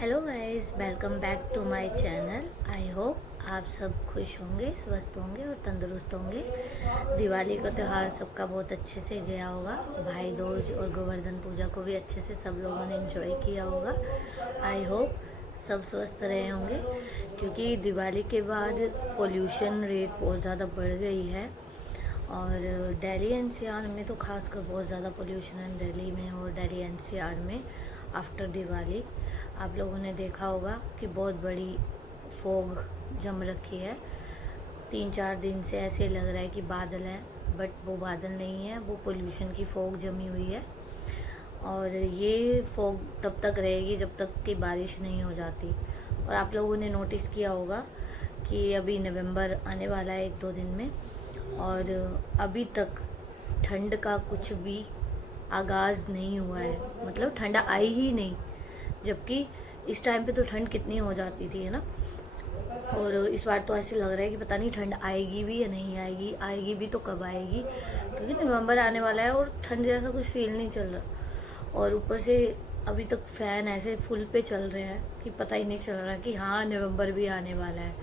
Hello guys, welcome back to my channel. I hope आप सब खुश होंगे, स्वस्थ होंगे और तंदुरुस्त होंगे। दिवाली का त्यौहार सबका बहुत अच्छे से गया होगा। भाई दूज और गोवर्धन पूजा को भी अच्छे से सब लोगों ने एंजॉय किया होगा। आई होप सब स्वस्थ रहे होंगे, क्योंकि दिवाली के बाद पोल्यूशन रेट बहुत ज़्यादा बढ़ गई है। और दिल्ली एनसीआर में तो खासकर बहुत ज़्यादा पोल्यूशन है, दिल्ली में और दिल्ली एनसीआर में आफ्टर दिवाली। आप लोगों ने देखा होगा कि बहुत बड़ी फॉग जम रखी है। 3-4 दिन से ऐसे लग रहा है कि बादल हैं, बट वो बादल नहीं है, वो पोल्यूशन की फॉग जमी हुई है। और ये फॉग तब तक रहेगी जब तक कि बारिश नहीं हो जाती। और आप लोगों ने नोटिस किया होगा कि अभी नवंबर आने वाला है 1-2 दिन में, और अभी तक ठंड का कुछ भी आगाज़ नहीं हुआ है। मतलब ठंड आई ही नहीं, जबकि इस टाइम पे तो ठंड कितनी हो जाती थी, है ना। और इस बार तो ऐसे लग रहा है कि पता नहीं ठंड आएगी भी या नहीं आएगी। आएगी भी तो कब आएगी, क्योंकि नवंबर आने वाला है और ठंड जैसा कुछ फील नहीं चल रहा। और ऊपर से अभी तक फ़ैन ऐसे फुल पे चल रहे हैं कि पता ही नहीं चल रहा कि हाँ नवंबर भी आने वाला है।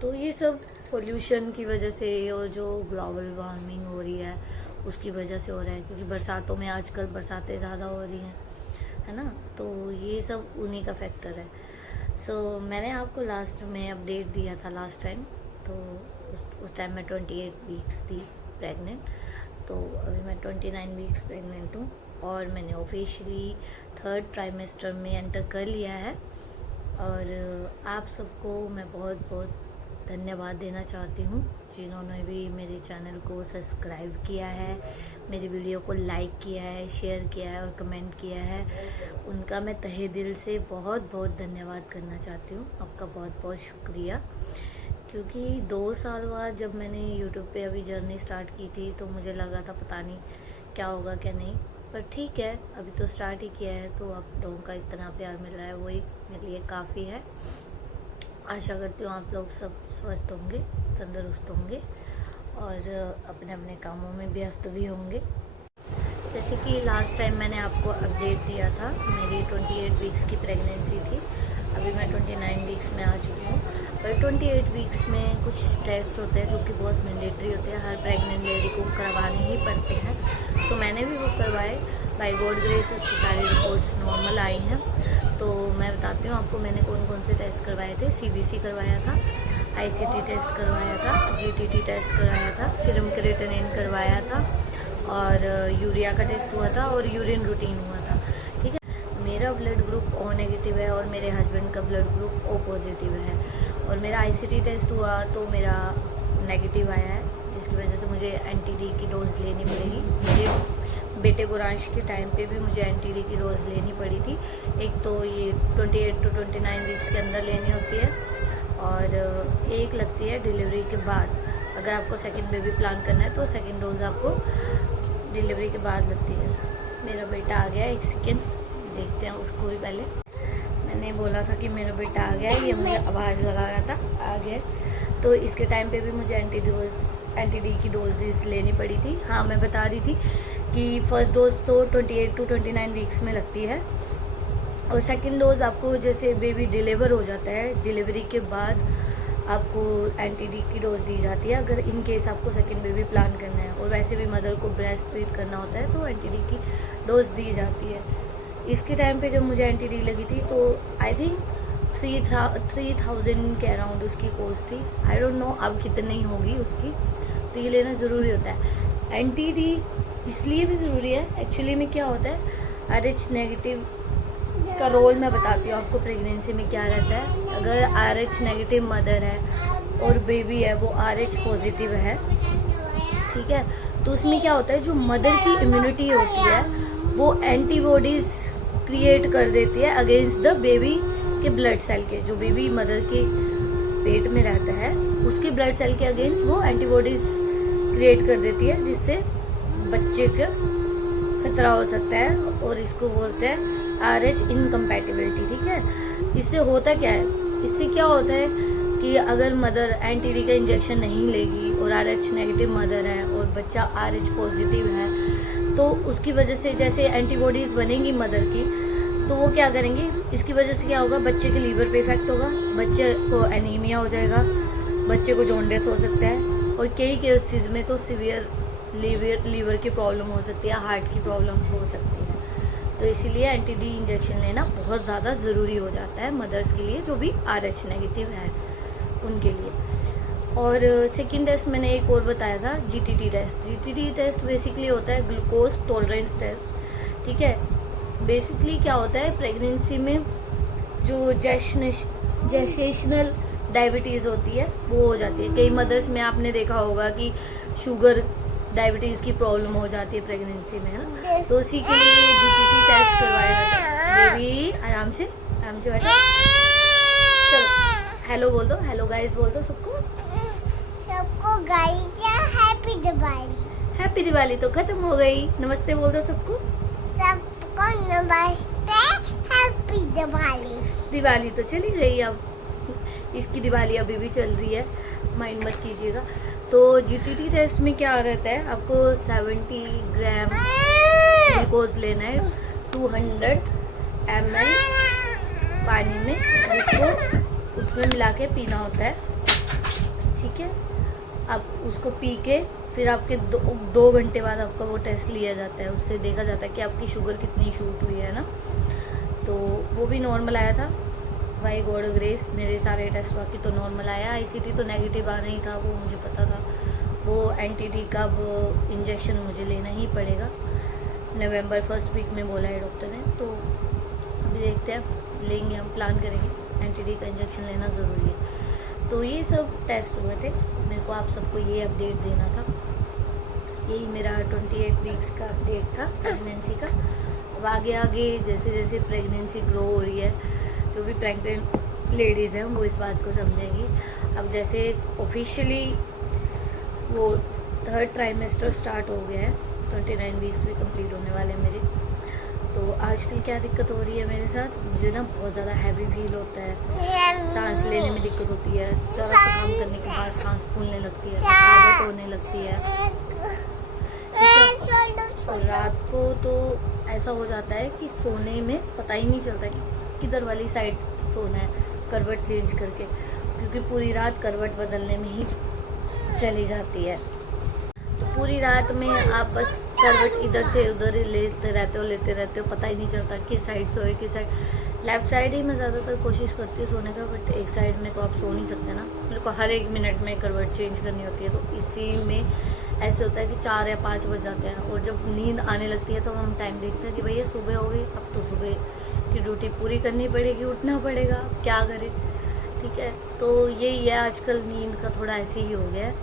तो ये सब पोल्यूशन की वजह से और जो ग्लोबल वार्मिंग हो रही है उसकी वजह से हो रहा है, क्योंकि बरसातों में आजकल बरसातें ज़्यादा हो रही हैं, है ना। तो ये सब उन्हीं का फैक्टर है। सो मैंने आपको लास्ट में अपडेट दिया था लास्ट टाइम, तो उस टाइम मैं 28 वीक्स थी प्रेग्नेंट। तो अभी मैं 29 वीक्स प्रेग्नेंट हूँ और मैंने ऑफिशियली 3rd ट्राइमेस्टर में एंटर कर लिया है। और आप सबको मैं बहुत बहुत धन्यवाद देना चाहती हूँ जिन्होंने भी मेरे चैनल को सब्सक्राइब किया है, मेरी वीडियो को लाइक किया है, शेयर किया है और कमेंट किया है। उनका मैं तहे दिल से बहुत बहुत धन्यवाद करना चाहती हूँ। आपका बहुत बहुत शुक्रिया। क्योंकि 2 साल बाद जब मैंने यूट्यूब पे अभी जर्नी स्टार्ट की थी तो मुझे लगा था पता नहीं क्या होगा क्या नहीं, पर ठीक है, अभी तो स्टार्ट ही किया है। तो आप लोगों का इतना प्यार मिल रहा है, वही मेरे लिए काफ़ी है। आशा करती हूँ आप लोग सब स्वस्थ होंगे, तंदुरुस्त होंगे और अपने अपने कामों में व्यस्त भी होंगे। जैसे कि लास्ट टाइम मैंने आपको अपडेट दिया था, मेरी 28 वीक्स की प्रेगनेंसी थी। अभी मैं 29 वीक्स में आ चुकी हूँ। पर 28 वीक्स में कुछ टेस्ट होते हैं जो कि बहुत मैंडेटरी होते हैं, हर प्रेग्नेंट लेडी को करवाने ही पड़ते हैं। तो मैंने भी वो करवाए। बाय गॉड ग्रेस उसकी सारी रिपोर्ट्स नॉर्मल आई हैं। तो मैं बताती हूँ आपको मैंने कौन कौन से टेस्ट करवाए थे। CBC करवाया था, ICT टेस्ट करवाया था, GTT टेस्ट करवाया था, सीरम क्रिएटिनिन करवाया था और यूरिया का टेस्ट हुआ था और यूरिन रूटीन हुआ था। ठीक है, मेरा ब्लड ग्रुप O नेगेटिव है और मेरे हस्बैंड का ब्लड ग्रुप O पॉजिटिव है। और मेरा ICT टेस्ट हुआ तो मेरा नेगेटिव आया है, जिसकी वजह से मुझे NTD की डोज लेनी पड़ेगी। मुझे बेटे गुरांश के टाइम पे भी मुझे NTD की डोज लेनी पड़ी थी। एक तो ये 28 to 29 वीक्स के अंदर लेनी होती है और एक लगती है डिलीवरी के बाद। अगर आपको सेकंड बेबी प्लान करना है तो सेकंड डोज आपको डिलीवरी के बाद लगती है। मेरा बेटा आ गया, 1 सेकेंड देखते हैं उसको भी। पहले मैंने बोला था कि मेरा बेटा आ गया, ये मुझे आवाज़ लगा रहा था, आ गया। तो इसके टाइम पे भी मुझे NTD की डोजेज़ लेनी पड़ी थी। हाँ, मैं बता रही थी कि फ़र्स्ट डोज तो 28 to 29 वीक्स में लगती है और सेकंड डोज आपको जैसे बेबी डिलीवर हो जाता है, डिलीवरी के बाद आपको NTD की डोज दी जाती है, अगर इन केस आपको सेकंड बेबी प्लान करना है। और वैसे भी मदर को ब्रेस्ट फीड करना होता है तो NTD की डोज दी जाती है। इसके टाइम पे जब मुझे NTD लगी थी तो आई थिंक 3000 के अराउंड उसकी कॉस्ट थी। आई डोंट नो अब कितनी होगी उसकी। तो ये लेना ज़रूरी होता है। NTD इसलिए भी ज़रूरी है, एक्चुअली में क्या होता है, RH नेगेटिव का रोल मैं बताती हूँ आपको प्रेगनेंसी में क्या रहता है। अगर RH नेगेटिव मदर है और बेबी है वो RH पॉजिटिव है, ठीक है, तो उसमें क्या होता है, जो मदर की इम्यूनिटी होती है वो एंटीबॉडीज़ क्रिएट कर देती है अगेंस्ट द बेबी के ब्लड सेल के। जो बेबी मदर के पेट में रहता है उसके ब्लड सेल के अगेंस्ट वो एंटीबॉडीज़ क्रिएट कर देती है, जिससे बच्चे का खतरा हो सकता है। और इसको बोलते हैं RH इनकम्पैटिबिलिटी। ठीक है, इससे होता क्या है, इससे क्या होता है कि अगर मदर NTD का इंजेक्शन नहीं लेगी और RH नेगेटिव मदर है और बच्चा RH पॉजिटिव है, तो उसकी वजह से जैसे एंटीबॉडीज़ बनेंगी मदर की, तो वो क्या करेंगे, इसकी वजह से क्या होगा, बच्चे के लीवर पे इफेक्ट होगा, बच्चे को एनीमिया हो जाएगा, बच्चे को जॉन्डिस हो सकता है, और कई केसेस में तो सीवियर लीवर की प्रॉब्लम हो सकती है, हार्ट की प्रॉब्लम्स हो सकती है। तो इसीलिए एंटी-डी इंजेक्शन लेना बहुत ज़्यादा ज़रूरी हो जाता है मदर्स के लिए जो भी RH नेगेटिव है उनके लिए। और सेकेंड टेस्ट मैंने एक और बताया था, GTT test. GTT test basically होता है ग्लूकोज टॉलरेंस टेस्ट, ठीक है। बेसिकली क्या होता है, प्रेगनेंसी में जो जेस्टेशनल डायबिटीज़ होती है वो हो जाती है। कई मदर्स में आपने देखा होगा कि शुगर डायबिटीज़ की प्रॉब्लम हो जाती है प्रेगनेंसी में, है ना। तो उसी के लिए GTT टेस्ट करवाया जाता है। बेबी आराम से बैठो, चलो हेलो बोल दो, हेलो गाइस बोल दो सबको guys happy Diwali. Happy Diwali तो खत्म हो गई, नमस्ते बोल दो सबको नमस्ते, हैप्पी दिवाली। दिवाली तो चली गई, अब इसकी दिवाली अभी भी चल रही है, माइंड मत कीजिएगा। तो GTT टेस्ट में क्या रहता है, आपको 70 ग्राम ग्लूकोज लेना है 200 ml पानी में, जिसको उसमें मिला के पीना होता है, ठीक है। आप उसको पी के फिर आपके 2 घंटे बाद आपका वो टेस्ट लिया जाता है, उससे देखा जाता है कि आपकी शुगर कितनी शूट हुई है ना। तो वो भी नॉर्मल आया था, बाय गॉड ग्रेस मेरे सारे टेस्ट बाकी तो नॉर्मल आया। ICT तो नेगेटिव आना ही था, वो मुझे पता था। वो एंटी-डी का वो इंजेक्शन मुझे लेना ही पड़ेगा, नवंबर फर्स्ट वीक में बोला है डॉक्टर ने। तो अभी देखते हैं, लेंगे, हम प्लान करेंगे, एंटी-डी का इंजेक्शन लेना ज़रूरी है। तो ये सब टेस्ट हुए थे, मेरे को आप सबको ये अपडेट देना था। यही मेरा 28 वीक्स का अपडेट था प्रेगनेंसी का। अब आगे आगे जैसे जैसे प्रेगनेंसी ग्रो हो रही है, जो भी प्रेग्नेंट लेडीज़ हैं वो इस बात को समझेंगी। अब जैसे ऑफिशियली वो 3rd ट्राइमेस्टर स्टार्ट हो गया है, 29 वीक्स भी कंप्लीट होने वाले हैं मेरे। तो आजकल क्या दिक्कत हो रही है मेरे साथ, मुझे ना बहुत ज़्यादा हैवी फील होता है, सांस लेने में दिक्कत होती है, ज़रा सा काम करने के बाद सांस फूलने लगती है, थकावट होने लगती है, और रात को तो ऐसा हो जाता है कि सोने में पता ही नहीं चलता कि किधर वाली साइड सोना है, करवट चेंज करके, क्योंकि पूरी रात करवट बदलने में ही चली जाती है। तो पूरी रात में आप बस करवट इधर से उधर ही लेते रहते हो, पता ही नहीं चलता किस साइड सोए, किस साइड। लेफ़्ट साइड ही मैं ज़्यादातर कोशिश करती हूँ सोने का, बट एक साइड में तो आप सो नहीं सकते ना, मेरे को हर 1 मिनट में करवट चेंज करनी होती है। तो इसी में ऐसे होता है कि 4 या 5 बज जाते हैं, और जब नींद आने लगती है तो हम टाइम देखते हैं कि भैया सुबह हो गई, अब तो सुबह की ड्यूटी पूरी करनी पड़ेगी, उठना पड़ेगा, क्या करें, ठीक है। तो यही है, आजकल नींद का थोड़ा ऐसे ही हो गया है।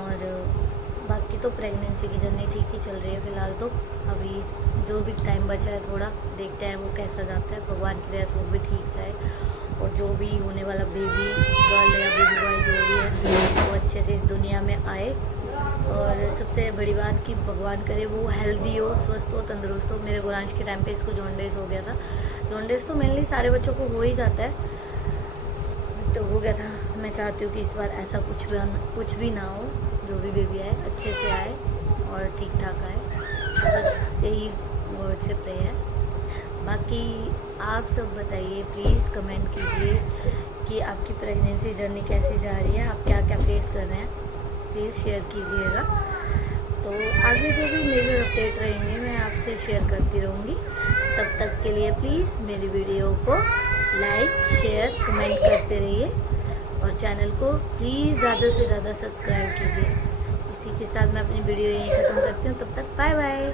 और बाकी तो प्रेगनेंसी की जर्नी ठीक ही चल रही है फ़िलहाल। तो अभी जो भी टाइम बचा है थोड़ा देखते हैं वो कैसा जाता है, भगवान की दया से वो भी ठीक जाए, और जो भी होने वाला बेबी गर्ल या बेबी बॉय जो भी है वो अच्छे से इस दुनिया में आए। और सबसे बड़ी बात कि भगवान करे वो हेल्दी हो, स्वस्थ हो, तंदुरुस्त हो। मेरे गोरांश के टाइम पे इसको जॉन्डिस हो गया था। जॉन्डिस तो मेनली सारे बच्चों को हो ही जाता है, तो हो गया था। मैं चाहती हूँ कि इस बार ऐसा कुछ भी ना हो, जो भी बेबी आए अच्छे से आए और ठीक ठाक आए, बस यही वर्ड से प्रे है। बाकी आप सब बताइए, प्लीज़ कमेंट कीजिए कि आपकी प्रेगनेंसी जर्नी कैसी जा रही है, आप क्या क्या फेस कर रहे हैं, प्लीज़ शेयर कीजिएगा। तो आगे जो भी मेजर अपडेट रहेंगे मैं आपसे शेयर करती रहूँगी। तब तक के लिए प्लीज़ मेरी वीडियो को लाइक, शेयर, कमेंट करते रहिए, और चैनल को प्लीज़ ज़्यादा से ज़्यादा सब्सक्राइब कीजिए। इसी के साथ मैं अपनी वीडियो यहीं ख़त्म करती हूँ, तब तक बाय बाय।